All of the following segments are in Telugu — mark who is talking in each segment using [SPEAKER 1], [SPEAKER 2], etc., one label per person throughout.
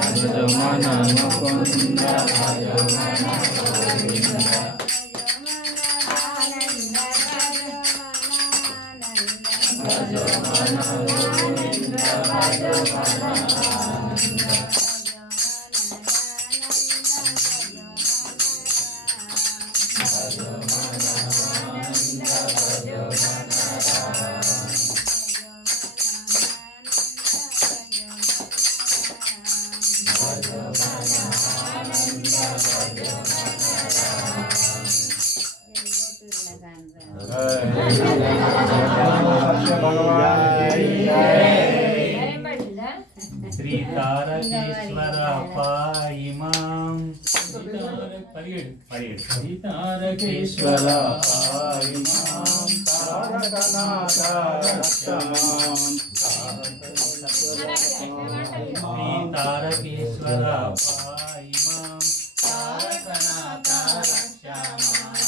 [SPEAKER 1] Ajamana Mukunda Ajamana Govinda
[SPEAKER 2] Ajamana Govinda Ajamana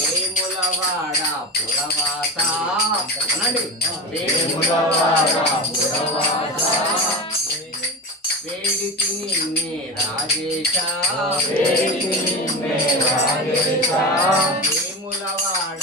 [SPEAKER 2] Vemulawada పురవాత అనండి వేములవాడ పురవాత వేడికి నిన్నే రాజేశ వేడికి నిన్నే రాజేశ వేములవాడ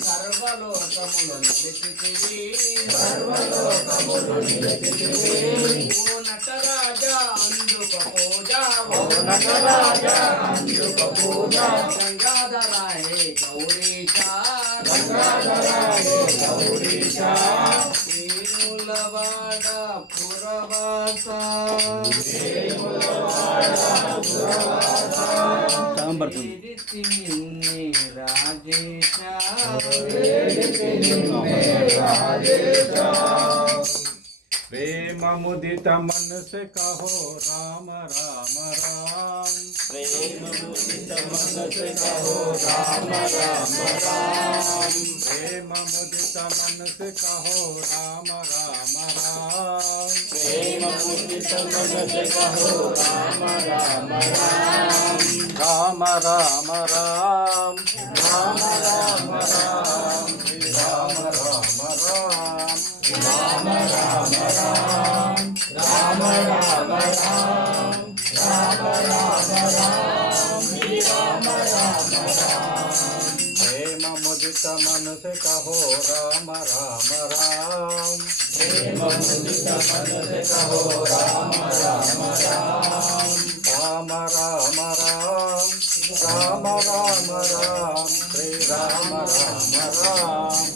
[SPEAKER 3] సర్వలోకములు నిలిచితివి
[SPEAKER 4] సర్వలోకములు నిలిచితివి
[SPEAKER 3] ఓ నటరాజా అందుక పూజ వేములవాడ పురవాస. నిన్నే రాజేశ
[SPEAKER 4] రాజేశ.
[SPEAKER 5] प्रेम मुदित मन से कहो राम राम राम।
[SPEAKER 4] प्रेम मुदित मन से कहो राम राम राम।
[SPEAKER 5] प्रेम मुदित मन से कहो राम राम राम।
[SPEAKER 4] प्रेम मुदित मन से कहो राम राम राम।
[SPEAKER 5] राम राम राम।
[SPEAKER 4] राम राम राम।
[SPEAKER 5] राम राम राम।
[SPEAKER 4] राम राम राम राम राम राम राम राम राम राम
[SPEAKER 5] से कहो राम राम राम
[SPEAKER 4] प्रेम मुदित मन से कहो राम राम राम
[SPEAKER 5] राम राम राम राम राम राम श्री राम राम राम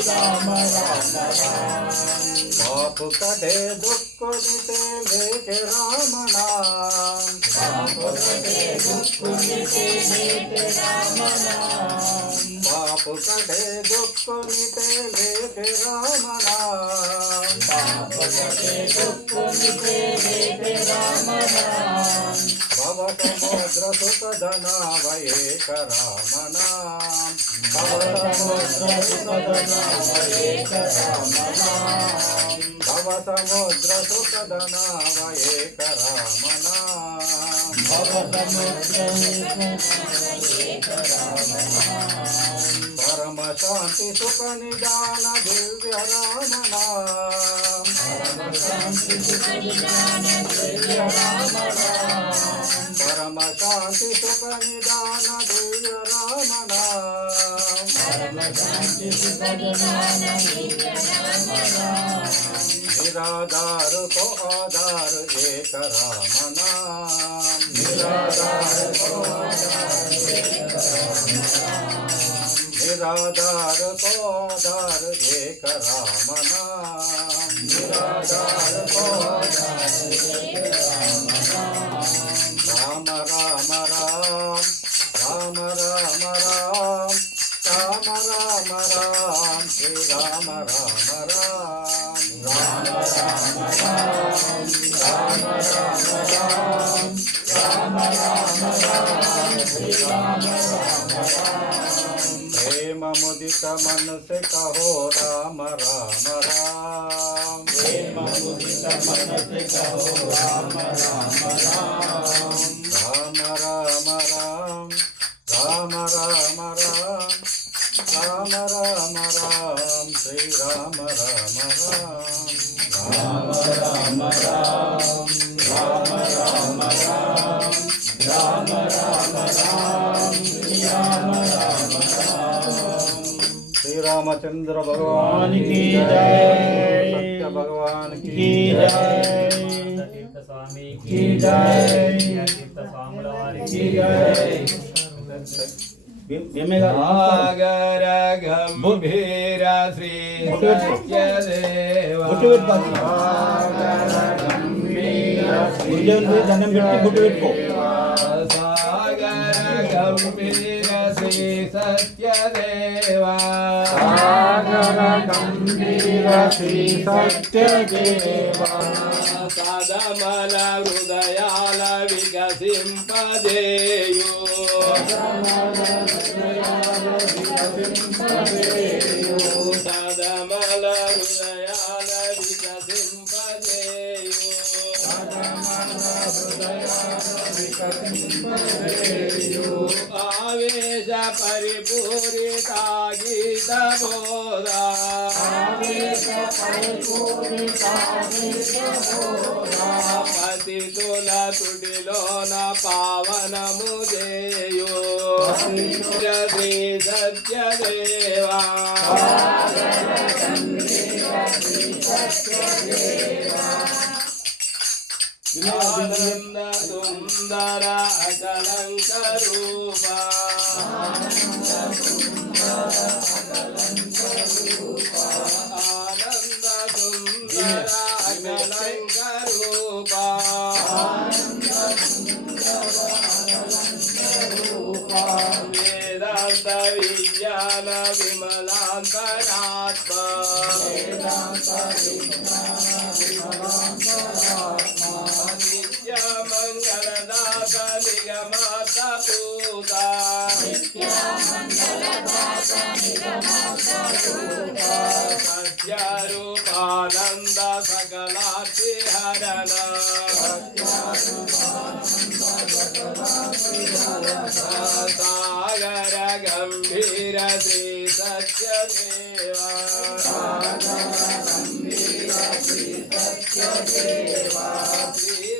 [SPEAKER 4] రామ రామ బాపు కడే దుఃఖుడితే లేక రామణ
[SPEAKER 5] బాపు కడే దుఃఖుడితే లేక రామణ బాపు కడే
[SPEAKER 4] దుఃఖుడితే లేక రామణ भवसमुद्रसुखधनाव एक
[SPEAKER 5] रामना परमशान्ति सुखनिदान दिव्य
[SPEAKER 4] रामना परमशान्ति सुखनिदान दिव्य रामना
[SPEAKER 5] निराधार को आधार एक राम नाम।
[SPEAKER 4] निराधार को
[SPEAKER 5] निराधार को आधार एक राम नाम।
[SPEAKER 4] निराधार को आधार एक राम
[SPEAKER 5] मन से कहो राम राम राम।
[SPEAKER 4] राम राम राम।
[SPEAKER 5] राम राम राम। राम राम राम। राम राम श्री राम राम राम।
[SPEAKER 4] राम राम राम।
[SPEAKER 5] रामचंद्र भगवान की
[SPEAKER 4] जय
[SPEAKER 5] सत्य भगवान की
[SPEAKER 4] जय
[SPEAKER 1] स्वामी
[SPEAKER 4] की जय की जय
[SPEAKER 3] गम्भीर श्री गम्भीर धन्यवाद
[SPEAKER 4] सागर गम्भीर శ్రీ సత్యదేవ
[SPEAKER 3] సాగర గంభీర శ్రీ సత్యదేవ
[SPEAKER 5] పదమల హృదయాల వికసింపదేయు
[SPEAKER 3] పదమల హృదయాల వికసింపదేయు పదమల సదమల హృదయాల వికసింపజేయు ఆవేశ పరిపూరిత గీత బోధా పతితుల తుడిలోన పావనము చేయు శ్రీ సత్యదేవా ఆనంద సుందర అకలంక రూపా ఆనంద సుందర అకలంక రూపా वेदांत विमलांतरात्मा वेदांत विमलांतरात्मा నిత్య మంగళదాత నిగమాత పూత సత్యరూపానంద సకలాతి హరణ సాగర గంభీర శ్రీ సత్యదేవా సీతారకానాథ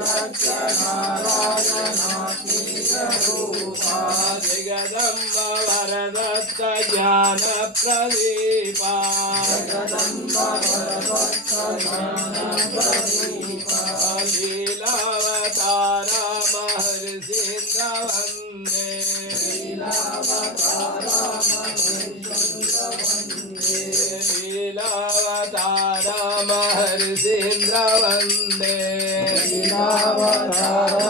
[SPEAKER 3] दक्षनारायणाखिलरूपा जगदम्ब वरद సత్యనారాయణాత్మీయ రూపా శ్రీ సత్యనారాయణాత్మీయ రూపా జగదంబ వరదత్త జ్ఞాన ప్రదీపా లీలావతార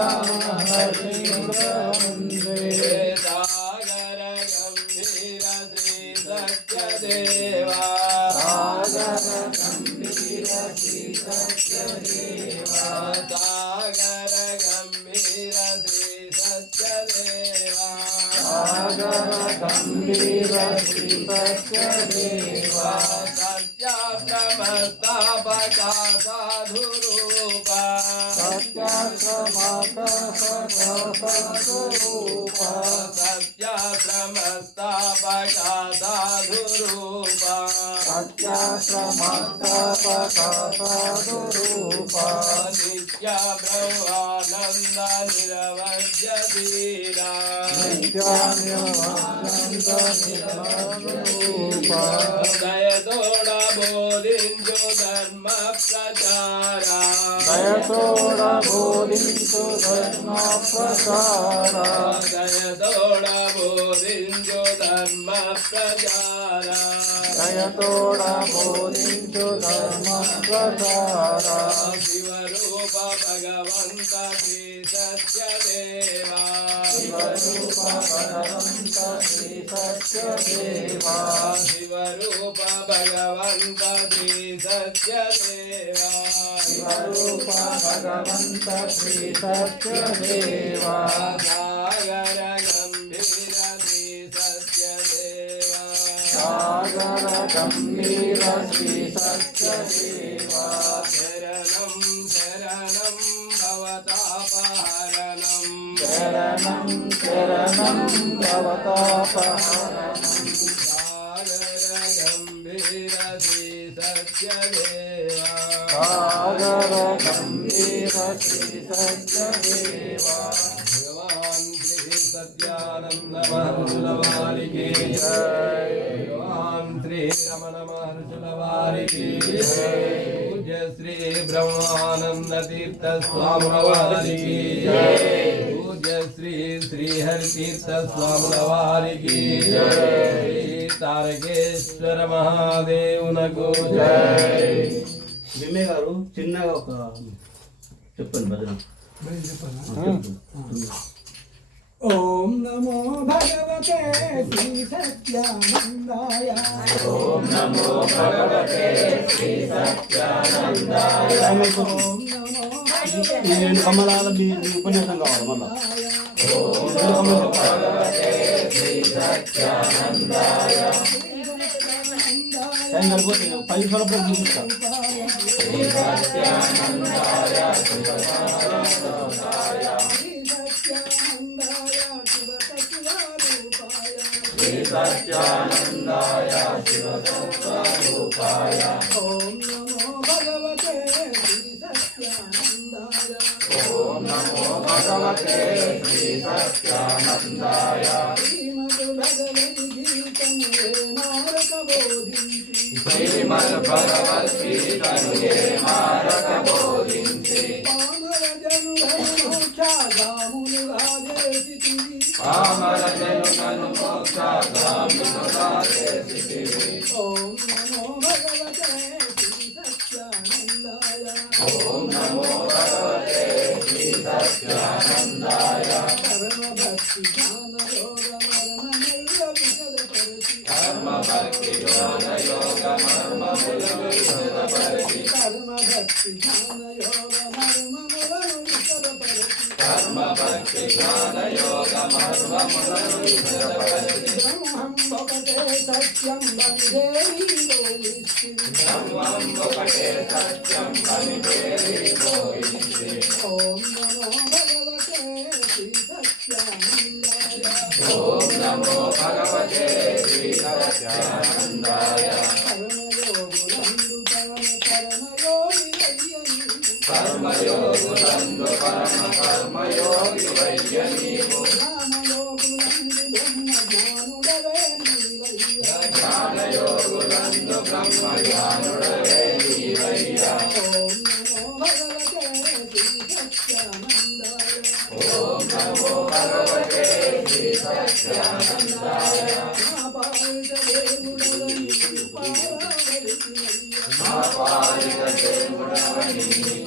[SPEAKER 3] సత్యదేవా సాగర గంభీర శ్రీ సత్యదేవా సత్యాశ్రమస్థాపక సాధు రూపా समत सतरूप सत्य समस्ता पटा साधुरूप नित्या ब्रह्मानन्द निरवज्यतीरा नित्यानन्द निरवरूपा
[SPEAKER 5] दयतोड बोधिञ्जो धर्म प्रचारा
[SPEAKER 3] दयतोड बोधिञ्जो धर्म प्रचारा
[SPEAKER 5] दयतोड बोधिञ्जो धर्म प्रचारा दयतोड ధర్మ ప్రచార
[SPEAKER 3] శివరూప భగవంత శ్రీ సత్యదేవా
[SPEAKER 5] శివరూప భగవంత శ్రీ సత్యదేవా
[SPEAKER 3] శివరూప భగవంత శ్రీ సత్యదేవా
[SPEAKER 5] శివరూప భగవంత శ్రీ సత్యదేవా
[SPEAKER 3] సాగర గంభీర
[SPEAKER 5] సాగర గంభీర శ్రీ సత్యదేవా
[SPEAKER 3] శరణం శరణం భవతాపహరణం
[SPEAKER 5] శరణం శరణం భవతాపహరణం
[SPEAKER 3] సాగర గంభీర శ్రీ సత్యదేవా
[SPEAKER 5] సాగర గంభీర శ్రీ
[SPEAKER 3] రమణ మహర్షుల వారికి పూజ్య శ్రీ బ్రహ్మానంద తీర్థ స్వాముల వారికి పూజ్య శ్రీ శ్రీహరి తీర్థ స్వాముల వారికి శ్రీ తారకేశ్వర మహాదేవునకు జై
[SPEAKER 4] బిమ్మే గారు చిన్నగా ఒక చెప్పండి. భద్రం
[SPEAKER 6] ఓం నమో భగవతే శ్రీ సత్యానందాయ ఓం నమో భగవతే శ్రీ సత్యానందాయ ఓం నమో
[SPEAKER 7] ఈ రెండు కమలాల మీ ఉపన్యాసం కావాలి మళ్ళా. టైం సరిపోతే పది నిమిషాల. చూపిస్తా
[SPEAKER 6] శ్రీ శ్రీ సత్యానందాయ శివ సత్యారూపాయ ఓం నమో భగవతే శ్రీ సత్యానందాయ ఓం నమో భగవతే శ్రీ సత్యానందాయ శ్రీమద్ భగవద్ గీతము నారక ఓం నమో భగవతే సత్యానందాయ ఓం నమో భగవతే సత్యానందాయ పరమ భక్తి జ్ఞాన యోగ మరణ భక్తి జ్ఞాన యోగ కర్మ భక్తి జ్ఞాన యోగ భక్తి జ్ఞాన యోగ మర్మములను సత్యం బ్రహ్మం ఒకటే సత్యం ఓం నమో భగవతే శ్రీ సత్యానందాయ ఓం నమో భగవతే సత్యానందాయ కర్మయోగులందు పరమ కర్మయోగి వయ్యనీవు జ్ఞానయోగులందు బ్రహ్మ జ్ఞానుడవే జ్ఞానయోగులందు బ్రహ్మ జ్ఞానుడవే